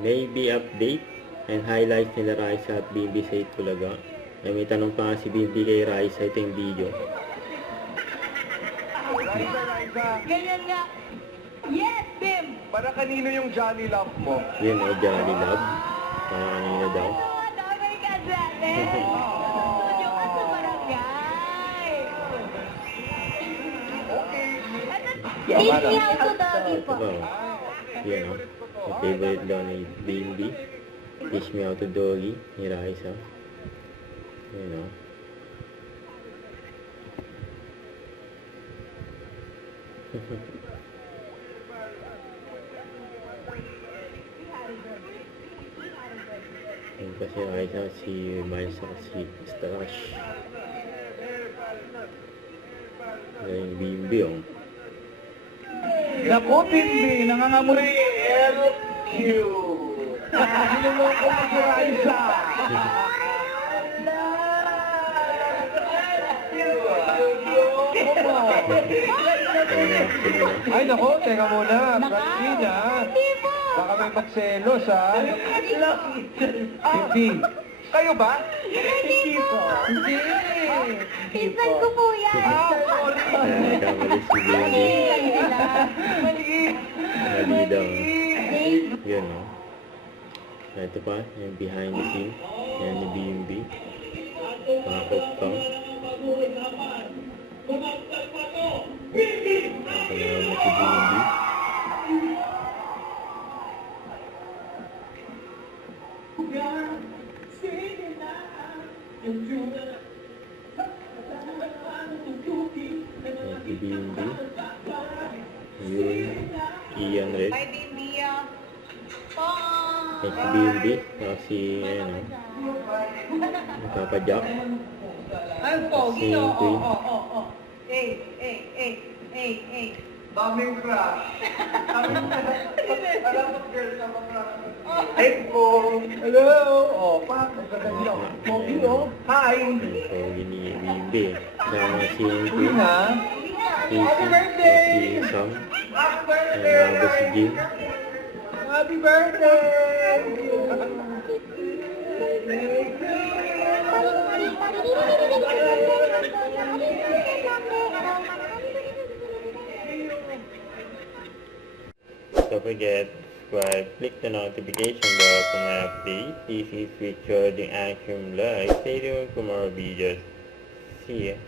maybe update and highlights nila Raisa at Bimbi sa Itbulaga. Ay, may tanong pa nga si Bimbi kay Raisa, ito yung video. Raisa. Ganyan nga. Yes, Bim! Para kanino yung Johnny Love mo? Yan o, Johnny Love. Para kanina daw. Damay ka dyan Studio ka sa barangay. Teach me how to doggy Ito po. ba o? Yan o. Yung favorite daw ni Bimbi. Teach me how to doggy ni Raisa. Yan o. Yan pa si Raisa, si Miles at si Stash. Yan yung Bimbi o. Naku, Bimbi, nangangamoy LQ. Niloloko mo si Raisa. Ay, naku, teka muna. Francina. Baka may magselos, ha? Hindi. Kayo ba? Hindi po. Hindi. Pinsan ko po yan. Kamali si Bimbi. Mali. Mali daw. Yan o. Ito pa, yung behind the scene. Yan ni Bimbi. Pakot pa. Nakalaman na si Bimbi. Yan si Bimbi. Yun. Ian Red. Bye, Bimbi. Yan si Bimbi. Saka si, ayan o. Papa Jack. Ay, pogi. Si Queen. Hey. Daming crush. Alam mo, girl, sa mga Hey po. Hello. Oh, Pak. Magaganda. Pogi, oh. Hi. Yan pogi ni Bimbi. Sama si Queen. Tina. Si Sam. Happy Ayan, bago si Jim. Happy birthday! Don't forget, subscribe, click the notification bell for my update. This is Richard the Action Live. Stay tuned for more videos. See ya.